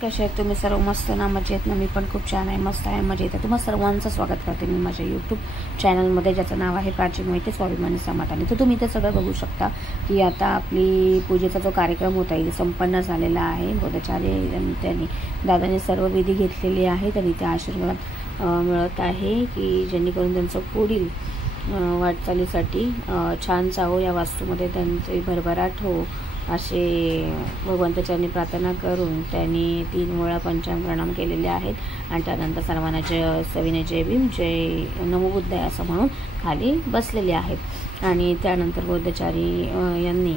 कसे आहेत तुम्ही सर्व? मस्त ना, मजेत ना? मी पण खूप छान आहे, मस्त आहे, मजेत आहे. तुम्हा सर्वांचं स्वागत करते मी माझ्या यूट्यूब चॅनलमध्ये, ज्याचं नाव आहे प्राची मोहिते स्वाभिमानी समाधानी. तर तुम्ही ते सगळं बघू शकता की आता आपली पूजेचा जो कार्यक्रम होता इथे संपन्न झालेला आहे. ब्रह्मचारी त्यांनी दादाने सर्व विधी घेतलेले आहेत आणि ते आशीर्वाद मिळत आहे की जेणेकरून त्यांचं पुढील वाटचालीसाठी छान जावो, या वास्तूमध्ये त्यांचे भरभराट हो असे भगवंताच्यांनी प्रार्थना करून त्यांनी 3 वेळा पंचांग प्रणाम केलेले आहेत. आणि त्यानंतर सर्वांना जय सविनय जय भीम जय नमो बुद्धाय असं म्हणून खाली बसलेले आहेत. आणि त्यानंतर ब्रह्मचारी यांनी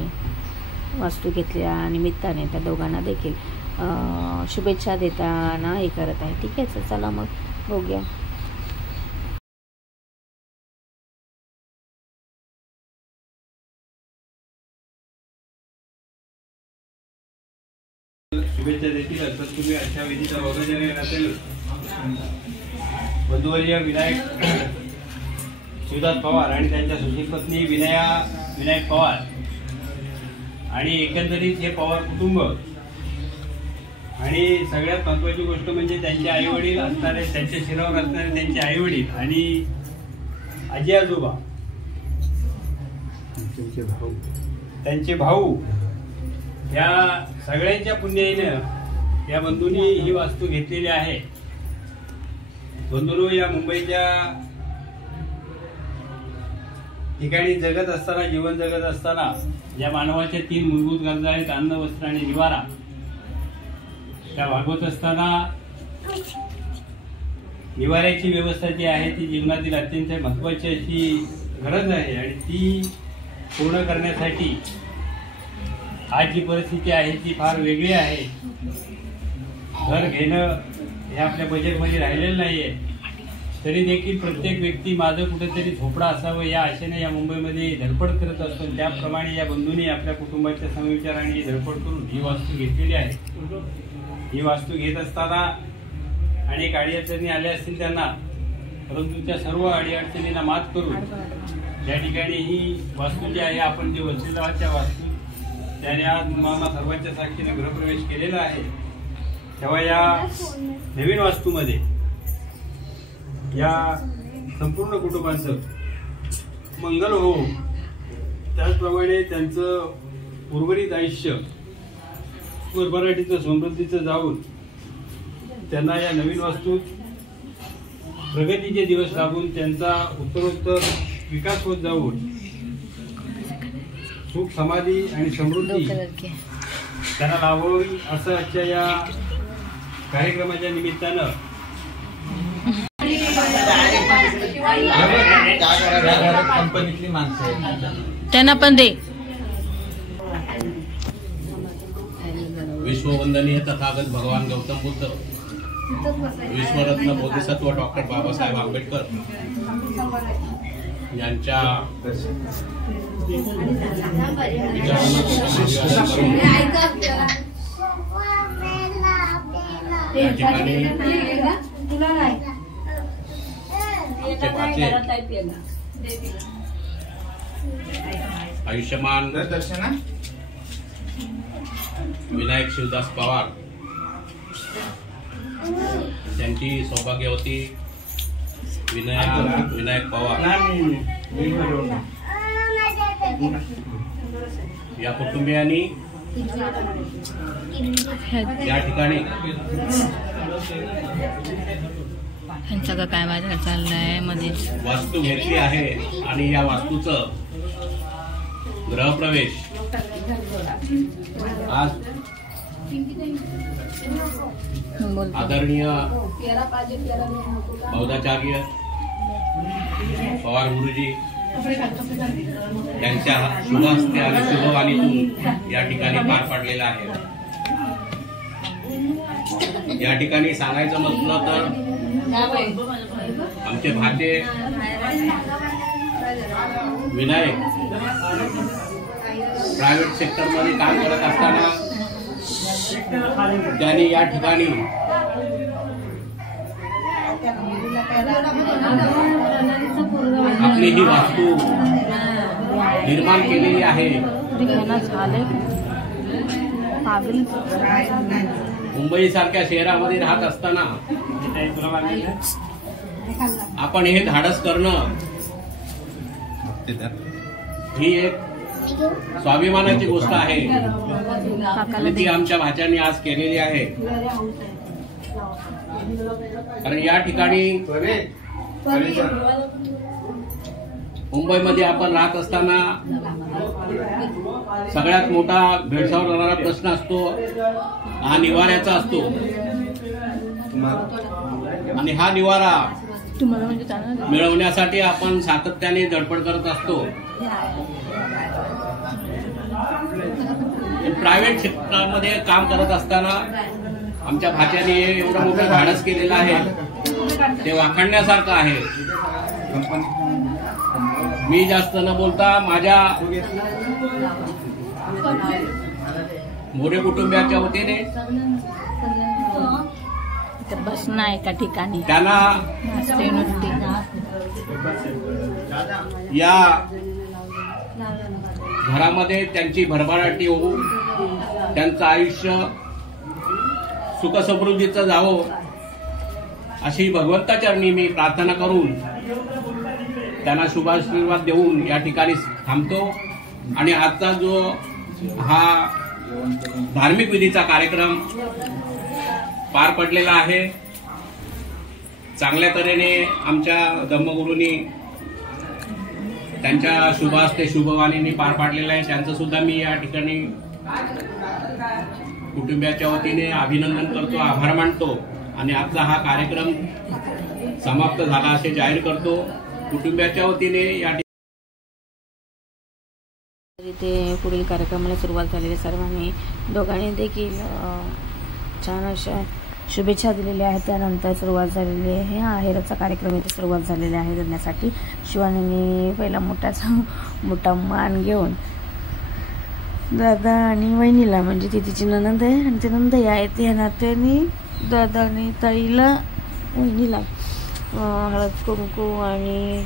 वास्तू घेतल्या निमित्ताने त्या दोघांना देखील शुभेच्छा देताना हे करत आहे. ठीक आहे, चला मग बघूया. शुभेच्छा देतील तर तुम्ही अशा विधीचा वगैरे असेल. वधूवर्य विनायक शिवदास पवार आणि त्यांच्या सुशीलपत्नी विनायक पवार आणि एकंदरीत हे पवार कुटुंब आणि सगळ्यात महत्वाची गोष्ट म्हणजे त्यांचे आई वडील असणारे, त्यांच्या शिरावर असणारे त्यांचे आई वडील आणि आजी आजोबा, त्यांचे भाऊ या सगळ्यांच्या पुण्याईनं या बंधूंनी ही वास्तू घेतलेली आहे. बंधूंनो, या मुंबईच्या ठिकाणी जगत असताना, जीवन जगत असताना ज्या मानवाच्या 3 मूलभूत गरजा आहेत, अन्न, वस्त्र आणि निवारा, त्या भागवत असताना निवाऱ्याची व्यवस्था जी आहे ती जीवनातील अत्यंत महत्वाची अशी गरज आहे. आणि ती पूर्ण करण्यासाठी आज जी परिस्थिती आहे ती फार वेगळी आहे. घर घेणं हे आपल्या बजेटमध्ये राहिलेलं नाहीये. तरी देखील प्रत्येक व्यक्ती माझं कुठेतरी झोपडा असावं या आशेने या मुंबईमध्ये धडपड करत असतो. त्याप्रमाणे या बंधूंनी आपल्या कुटुंबाच्या समविचाराने धडपड करून ही वास्तू घेतलेली आहे. ही वास्तू घेत असताना अनेक अडीअडचणी आल्या असतील त्यांना, परंतु त्या सर्व अडीअडचणींना मात करून या ठिकाणी ही वास्तू जी आहे, आपण जे वसलेल्या वास्तू त्याने आज तुम्हाला सर्वांच्या साक्षीने गृहप्रवेश केलेला आहे. तेव्हा या नवीन वास्तूमध्ये या संपूर्ण कुटुंबाचं मंगल हो, त्याचप्रमाणे त्यांचं उर्वरित आयुष्य भरभराटीचं समृद्धीचं जाऊन त्यांना या नवीन वास्तूत प्रगतीचे दिवस लाभून त्यांचा उत्तरोत्तर विकास होत जाऊन सुख, समाधी आणि समृद्धी त्यांना लाभावी असं आजच्या या कार्यक्रमाच्या निमित्तानं कंपनीतली माणसं त्यांना पण दे. विश्ववंदनीय तथागत भगवान गौतम बुद्ध, विश्वरत्न बोधिसत्व डॉक्टर बाबासाहेब आंबेडकर यांच्या आयुष्यमान विनायक शिवदास पवार त्यांची सौभाग्यवती विनायक पवार या कुटुंबियांनी या ठिकाणी त्यांचं काय माझ्या चाललंय मध्ये वास्तू घेतली आहे. आणि या वास्तूचं गृहप्रवेश आज आदरणीय बौद्धाचार्य पवार गुरुजी यांच्या शुभ हस्ते आणि शुभवाणीतून या ठिकाणी पार पडलेला आहे. या ठिकाणी सांगायचं म्हटलं तर आमचे भाचे विनायक प्रायव्हेट सेक्टरमध्ये काम करत असताना त्यांनी या ठिकाणी आपली ही वास्तू निर्माण केलेली आहे. मुंबई सारख्या शहरामध्ये राहत असताना आपण हे धाडस करणं ही एक स्वाभिमानाची गोष्ट आहे आणि ती आमच्या भाच्याने आज केलेली आहे. कारण या ठिकाणी मुंबईमध्ये आपण राहत असताना सगळ्यात मोठा भेडसावणारा प्रश्न असतो हा निवाऱ्याचा असतो. आणि हा निवारा मिळवण्यासाठी आपण सातत्याने धडपड करत असतो. प्रायव्हेट क्षेत्रामध्ये काम करत असताना आमच्या भाच्याने एवढं मोठं धाडस केलेलं आहे ते वाखाणण्यासारखं आहे. मी जास्त न बोलता माझ्या मोरे कुटुंबियाच्या वतीने बसणं आहे एका ठिकाणी त्यांना या घरामध्ये त्यांची भरभराटी होऊ, त्यांचं आयुष्य सुखसमृद्धीचं जावं अशी भगवंताचरणी मी प्रार्थना करून त्यांना शुभाशीर्वाद देऊन या ठिकाणी थांबतो. आणि आजचा जो हा धार्मिक विधीचा कार्यक्रम पार पडलेला आहे चांगल्या तऱ्हेने आमच्या धम्मगुरूंनी त्यांच्या शुभास्ते शुभवाणीने पार पाडलेला आहे. त्यांचं सुद्धा मी या ठिकाणी कुटुंबियाच्या वतीने अभिनंदन करतो, आभार मानतो आणि आजचा हा कार्यक्रम समाप्त झाला असे जाहीर करतो. कुटुंबियाच्या वतीने या इथे पुढील कार्यक्रमाला सुरुवात झालेली सर्वांनी दोघांनी देखील छान अशा शुभेच्छा दिलेल्या आहेत. त्यानंतर सुरुवात झालेली आहे आहेराचा कार्यक्रम इथे सुरुवात झालेला आहे करण्यासाठी. शिवानीने पहिला मोठा मान घेऊन दादा आणि वहिनीला म्हणजे ती तिची ननंद आहे आणि ती नंद आहे त्या नात्याने दादा आणि ताईला वहिनीला हळद कुंकू आणि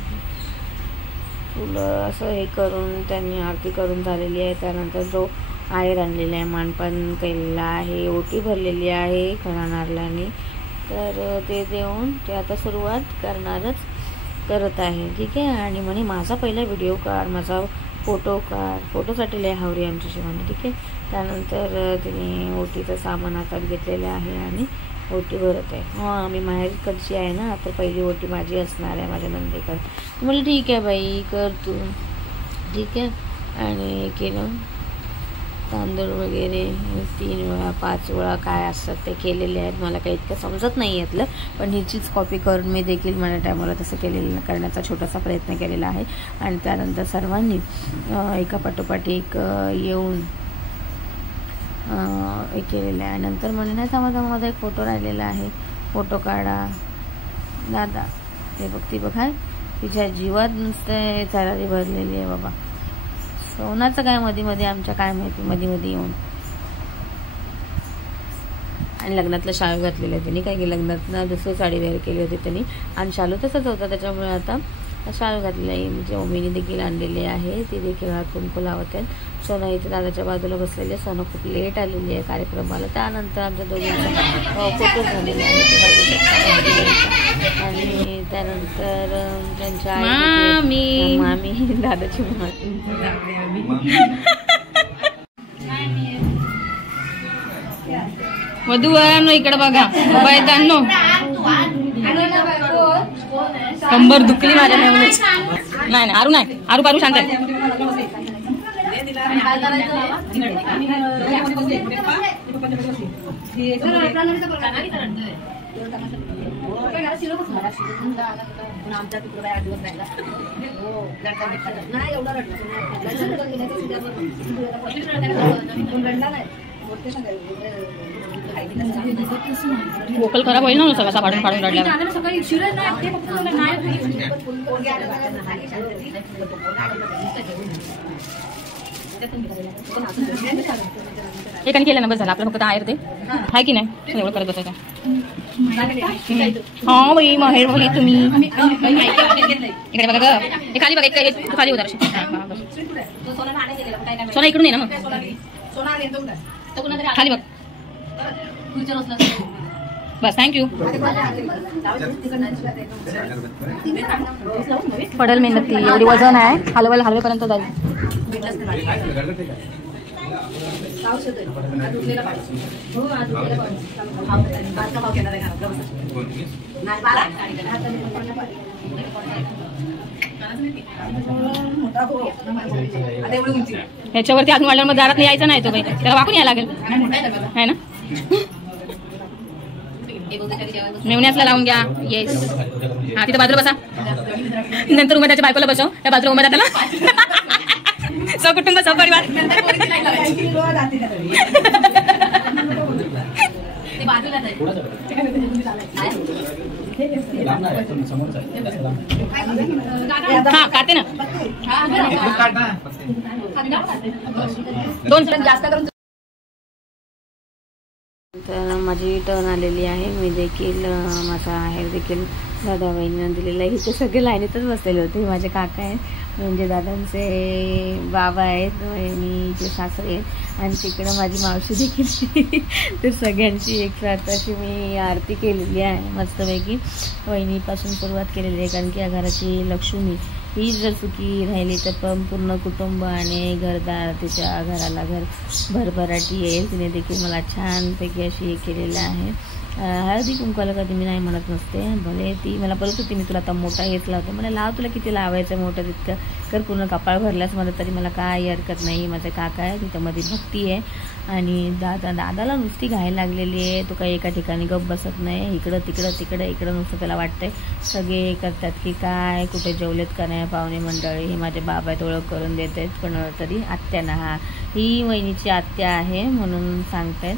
फुलं असं हे करून त्यांनी आरती करून झालेली आहे. त्यानंतर जो आहेर आणलेला आहे मानपान केलेला आहे ओटी भरलेली आहे खणा नारळाने तर ते देऊन ते आता सुरुवात करत आहे. ठीक आहे. आणि म्हणे माझा पहिला व्हिडिओ काढ माझा फोटो काढ फोटोसाठी लय हावरी आमची शिवानी. ठीक आहे. त्यानंतर तिने ओटीचं सामान हातात घेतलेलं आहे आणि ओटी भरत आहे. हां मी माहेरकडची आहे ना तर पहिली ओटी माझी असणार आहे माझ्या नंदेकडे. म्हणलं ठीक आहे बाई कर तू. ठीक आहे. आणि केलं तांदूळ वगैरे 3 वेळा 5 वेळा काय असतात ते केलेले आहेत. मला काही इतकं समजत नाही यातलं पण हिचीच कॉपी करून मी देखील माझ्या टायमाला तसं करण्याचा छोटासा प्रयत्न केलेला आहे. आणि त्यानंतर सर्वांनी एका पाठोपाठ एक येऊन हे केलेलं आहे. नंतर म्हणे नाही माझा एक फोटो राहिलेला आहे फोटो काढा दादा. ते बघ ती बघा तिच्या जीवात नुसतं चारारी भरलेली आहे बाबा. सोनाचं काय मध्ये आमच्या काय माहिती मध्ये येऊन. आणि लग्नातलं शालू घातलेलं आहे त्यांनी काय की लग्नातनं दुसरी साडी वेअर केली होती त्यांनी आणि शालू तसंच होता त्याच्यामुळे आता शालू घातलेलं आहे. म्हणजे ओमीने देखील आणलेली आहे ती देखील हात कुंकू लावत आहेत. सोना इथे दादाच्या बाजूला बसलेली आहे. सोना खूप लेट आलेली आहे कार्यक्रमाला. त्यानंतर आमच्या दोघींचा फोटो झालेला आहे आणि त्यानंतर त्यांच्या मामी दादाची वधूवरांनो इकडे बघा बाबा येतानो कंबर दुखली माझ्या नाही आरू नाही आरू पारू शांत आहे. वोकल खराब होईल ना सगळं फाडून फाडून रडल्यावर. हे काही केलं ना बस झालं आपलं फक्त आहेर ते आहे की नाही एवढं करत बसायचं. हा बाई माहेर बोली तुम्ही इकडे बघा ग हे खाली बघा एक खाली होता सोना इकडून ये ना मग खाली बघ बस थँक्यू. पडेल मेहनत एवढी वजन आहे हलवेपर्यंत जाईल. ह्याच्यावरती अजून वाढल्यावर दारात यायचं नाही तो काही, त्याला वाकून यायला लागेल है ना. मेवण्यासला लावून घ्या. येस हा तिथं बाजूला बसा. नंतर उमेद त्याच्या बायकोला बसव. त्या बाजूला उमेद त्याला सकुटुंब सपरिवार. हा काढते ना 2 जास्त करून. तर माझी टर्न आलेली आहे. मी देखील माझा आहेर देखील दादा वहिनीनं दिलेला आहे. इथे सगळे लाईनीतच बसलेले होते. माझे काका आहेत म्हणजे दादांचे बाबा आहेत, वहिनीचे सासरे आहेत आणि तिकडं माझी मावशी देखील. तर सगळ्यांची एक साथ अशी मी आरती केलेली आहे मस्तपैकी. वहिनीपासून सुरुवात केलेली आहे कारण की या घराची लक्ष्मी ही जर सुखी राहिली तर पूर्ण कुटुंब आणि घरदार तिच्या घराला भरभराटी येईल. तिने देखील मला छानपैकी अशी हे केलेलं आहे. हळदी कुंकवाला कधी मी नाही म्हणत नसते. भले ती मला बोलत होती मी तुला आता मोठा हेच लावतो. मला लाव, तुला किती लावायचं मोठं तितकं कर, पूर्ण कपाळ भरल्यास मला तरी मला काही हरकत नाही. माझे काका आहे तिच्यामध्ये भक्ती आहे आणि दादाला नुसती घायला लागलेली आहे. तो काही एका ठिकाणी गप बसत नाही. इकडं तिकडं नुसतं त्याला वाटतंय. सगळे करतात की काय कुठे जेवलेत का नाही पाहुणे मंडळी. हे माझे बाबा आहेत ओळख करून देत आहेत पण तरी आत्याना हा ही वहिनीची आत्या आहे म्हणून सांगतायत.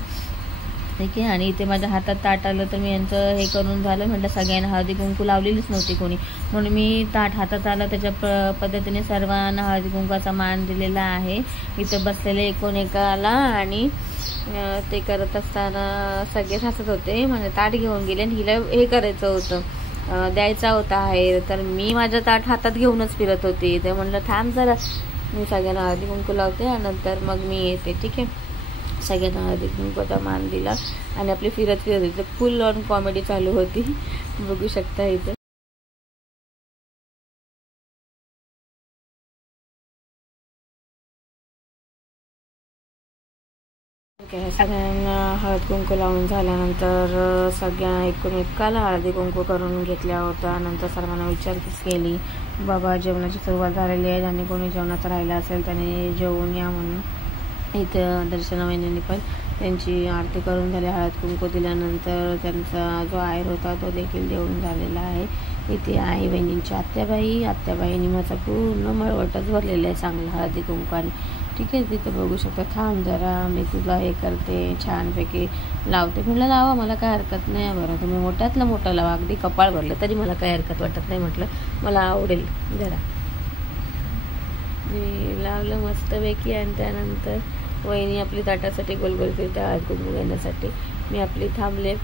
ठीक आहे. आणि इथे माझ्या हातात ताट आलं तर मी यांचं हे करून झालं. म्हटलं सगळ्यांना हळदी कुंकू लावलेलीच नव्हती कोणी म्हणून मी ताट हातात आलं त्याच्या पद्धतीने सर्वांना हळदी कुंकवाचा मान दिलेला आहे. इथं बसलेले एकाला आणि ते करत असताना सगळेच हसत होते. म्हणजे ताट घेऊन गेले आणि हिला हे करायचं होतं द्यायचा होता आहे. तर मी माझं ताट हातात घेऊनच फिरत होते. ते म्हणलं थांब जरा मी सगळ्यांना हळदी कुंकू लावते आणि नंतर मग मी येते. ठीक आहे. सगळ्यांना हळदी कुंकवाचा मान दिला आणि आपली फिरत इथं फुल ऑन कॉमेडी चालू होती. बघू शकता इथं. सगळ्यांना हळद कुंकू लावून झाल्यानंतर सगळ्या एकाला हळदी कुंकू करून घेतल्या होत्या. नंतर सर्वांना विचारपूस केली. बाबा जेवणाची सुरुवात झालेली आहे. ज्यांनी कोणी जेवणाचं राहिलं असेल त्याने जेवून या म्हणून. इथं दर्शना वहिनींनी पण त्यांची आरती करून झाली. हळद कुंकू दिल्यानंतर त्यांचा जो आहेर होता तो देखील देऊन झालेला आहे. इथे आई बहिणींची आत्याबाईंनी माझा पूर्ण मळवटच भरलेला आहे चांगला हळदी कुंकवाने. ठीक आहे. तिथं बघू शकता. थांब जरा मी तुला हे करते छानपैकी लावते. म्हटलं लावा मला काय हरकत नाही. बरं तुम्ही मोठ्यातलं मोठं लावा अगदी कपाळ भरलं तरी मला काय हरकत वाटत नाही. म्हटलं मला आवडेल जरा. मी लावलं मस्तपैकी आणि त्यानंतर वहिनी आपली ताटासाठी गोलगोल फिरते हळद कुंकू घेण्यासाठी. मी आपली थांबले.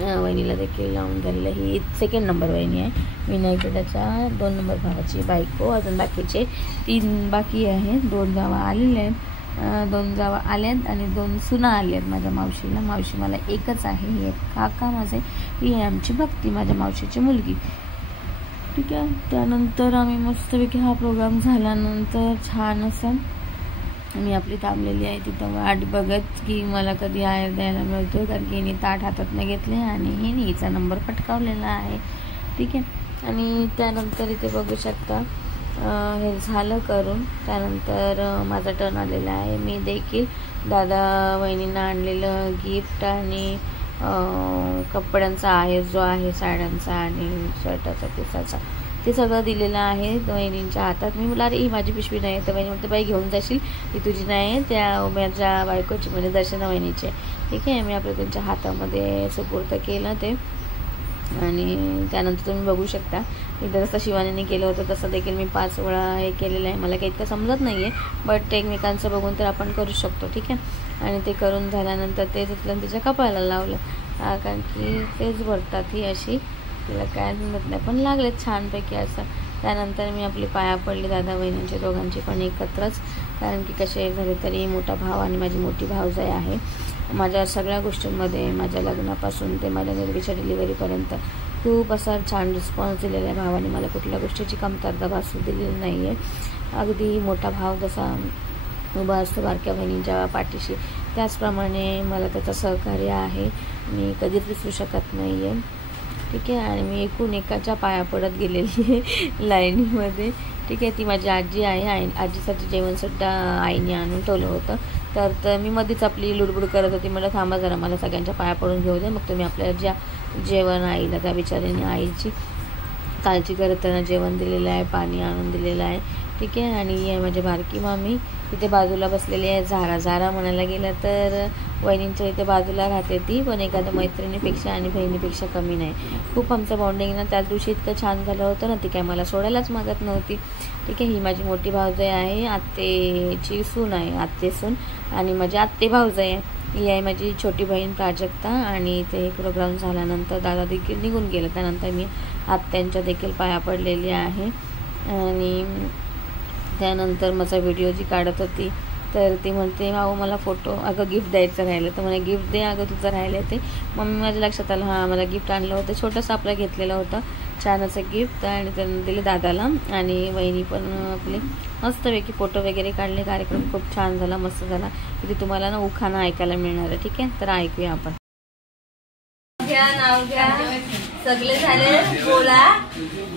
वहिनीला देखील लावून झालेलं. ही 2nd नंबर वहिनी आहे. विनायकदाच्या 2 नंबर भावाची बायको. अजून बाकीचे 3 बाकी आहे. 2 जावा आलेले आहेत. 2 जावा आल्यात आणि 2 सुना आले आहेत माझ्या मावशीला. मावशी मला एकच आहे. हे काका माझे. ही आहे आमची भक्ती माझ्या मावशीची मुलगी. ठीक आहे. त्यानंतर आम्ही मस्तपैकी हा प्रोग्राम झाल्यानंतर छान असं मी आपली थांबलेली आहे तिथं वाट बघत की मला कधी आहेर द्यायला मिळतो कारण की हिने ताट हातात नाही घेतले आणि हिने हिचा नंबर पटकावलेला आहे. ठीक आहे. आणि त्यानंतर इथे बघू शकता हे झालं करून त्यानंतर माझा टर्न आलेला आहे. मी देखील दादा वहिनींना आणलेलं गिफ्ट आणि कपड्यांचा आहेर जो आहे साड्यांचा आणि शर्टाचा केसाचा ते सगळं दिलेलं आहे वहिनींच्या हातात. मी म्हटलं अरे ही माझी पिशवी नाही. तर वहिनी म्हणते बाई घेऊन जाशील ही तुझी नाही आहे त्या माझ्या बायकोची म्हणजे दर्शना वहिनीची आहे. ठीक आहे. मी आपलं त्यांच्या हातामध्ये सुपूर्द केलं ते आणि त्यानंतर तुम्ही बघू शकता इथं जसं शिवानीने केलं होतं तसं देखील मी 5 वेळा हे केलेलं आहे. मला काही इतकं समजत नाही आहे बट एकमेकांचं बघून तर आपण करू शकतो. ठीक आहे. आणि ते करून झाल्यानंतर ते तिथलं तिच्या कपाळाला लावलं कारण की तेच भरतात ही अशी तिला काय समजत नाही पण लागलेत छानपैकी असं. त्यानंतर मी आपली पाया पडली दादा वहिनींच्या दोघांची पण एकत्रच कारण की कसे झाले तरी मोठा भाव आणि माझी मोठी भावजाई आहे माझ्या सगळ्या गोष्टींमध्ये माझ्या लग्नापासून ते माझ्या निर्वीच्या डिलिव्हरीपर्यंत खूप असा छान रिस्पॉन्स दिलेला आहे. भावाने मला कुठल्या गोष्टीची कमतरता भासू दिलेली नाही आहे. अगदी मोठा भाव जसा उभा असतो बारक्या बहिणींच्या पाठीशी, त्याचप्रमाणे मला त्याचं सहकार्य आहे. मी कधीच विसरू शकत नाही आहे. ठीक आहे. आणि मी एकूण एकाच्या पाया पडत गेलेली आहे लाईनीमध्ये. ठीक आहे. ती माझी आजी आहे. आजीसाठी जेवणसुद्धा आईने आणून ठेवलं होतं. तर मी मध्येच आपली लुडबुड करत होती. मला थांबा जरा, मला सगळ्यांच्या पाया पडून घेऊ दे, मग तुम्ही आपल्याला ज्या जेवण आईला, त्या बिचारीने आईची काळजी करताना जेवण दिलेलं आहे, पाणी आणून दिलेलं आहे. ठीक आहे. आणि माझी बारकी मामी तिथे बाजूला बसलेली आहे. झारा म्हणायला गेलं तर वहिनींच्या इथे बाजूला राहते ती, पण एखाद्या मैत्रिणीपेक्षा आणि बहिणीपेक्षा कमी नाही. खूप आमचं बॉन्डिंग ना त्याच दिवशी इतकं छान झालं होतं ना, ती काय मला सोडायलाच मागत नव्हती. ठीक आहे. ही माझी मोठी भाऊजाई आहे, आत्तेची सून आहे, आत्ते सून. आणि माझी आत्ते भाऊजाई आहे. ही आहे माझी छोटी बहीण प्राजक्ता. आणि ते प्रोग्राम झाल्यानंतर दादा देखील निघून गेलं. त्यानंतर मी आत्यांच्या देखील पाया पडलेली आहे. आणि त्यानंतर माझा व्हिडिओ जी काढत होती तर ती म्हणते, भाऊ मला फोटो, अगं गिफ्ट द्यायचं राहिलं. तर मला गिफ्ट दे अगं, तुझं राहिलं ते. मम्मी माझ्या लक्षात आलं, हां मला गिफ्ट आणलं होतं, छोटंसं आपलं घेतलेलं होतं छान असं गिफ्ट. आणि त्यांनी दिले दादाला. आणि वहिनी पण आपली मस्तपैकी फोटो वगैरे काढले. कार्यक्रम खूप छान झाला, मस्त झाला. इथे तुम्हाला ना उखाणा ऐकायला मिळणार आहे. ठीक आहे. तर ऐकूया आपण. नाव घ्या, सगळे झाले बोला.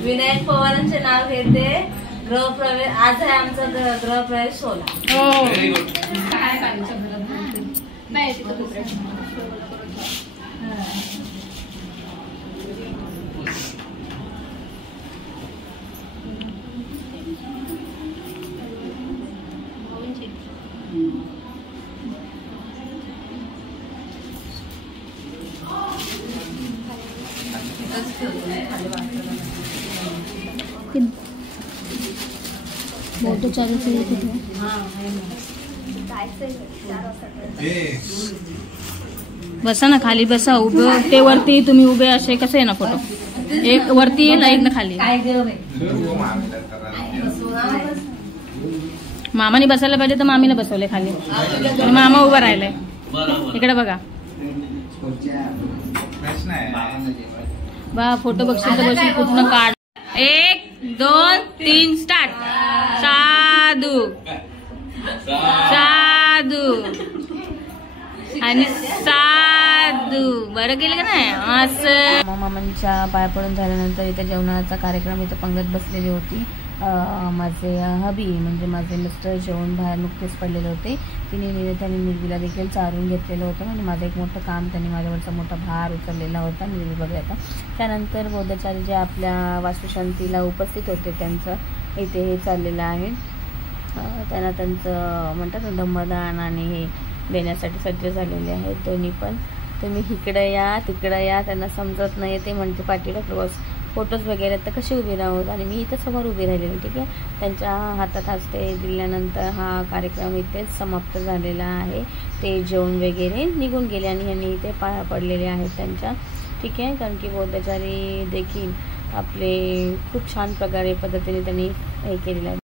विनायक पवारांचे नाव घेते. गृहप्रवेश आज आहे आमचा गृहप्रवेश सोला. बसा ना खाली, बसा. उभं ते वरती, तुम्ही उभे असे कसे आहे ना फोटो. एक वरती येईल, एक ना खाली. मामाने बसायला पाहिजे तर मामीला बसवले खाली. मामा उभा राहिलाय. इकडे बघा बा, फोटो बघशील तर बघशील पूर्ण काढ. 1 2 3 स्टार्ट. साधू साधू आणि साधू. बरं केलं का नाही असं. मामांच्या पाया पडून झाल्यानंतर इथे जेवणाचा कार्यक्रम इथं पंगत बसलेली होती. माझे हबी म्हणजे माझे मिस्टर जेवण बाहेर नुकतेच पडलेले होते. त्यांनी निर्वीला देखील चारून घेतलेलं होतं. म्हणजे माझं एक मोठं काम त्यांनी माझ्यावरचा मोठा भार उचललेला होता निर्वी बघायचा. त्यानंतर बौद्धाचार्य जे आपल्या वास्तुशांतीला उपस्थित होते त्यांचं इथे हे चाललेलं आहे. त्यांना त्यांचं म्हणतात ना धम्मदान आणि हे देण्यासाठी सज्ज झालेले आहेत दोन्ही पण. तुम्ही इकडं या तिकडं या, त्यांना समजत नाही. ते म्हणते पाठीला क्रॉस फोटोज वगैरे तर कशी उभी राहूत. आणि मी इथं समोर उभी राहिलेली. ठीक आहे. त्यांच्या हातात हस्ते दिल्यानंतर हा कार्यक्रम इथेच समाप्त झालेला आहे. ते जेवण वगैरे निघून गेले आणि यांनी इथे पाया पडलेले आहेत त्यांच्या. ठीक आहे. कारण की बौद्धाचारी देखील आपले खूप छान प्रकारे पद्धतीने त्यांनी हे केलेलं आहे.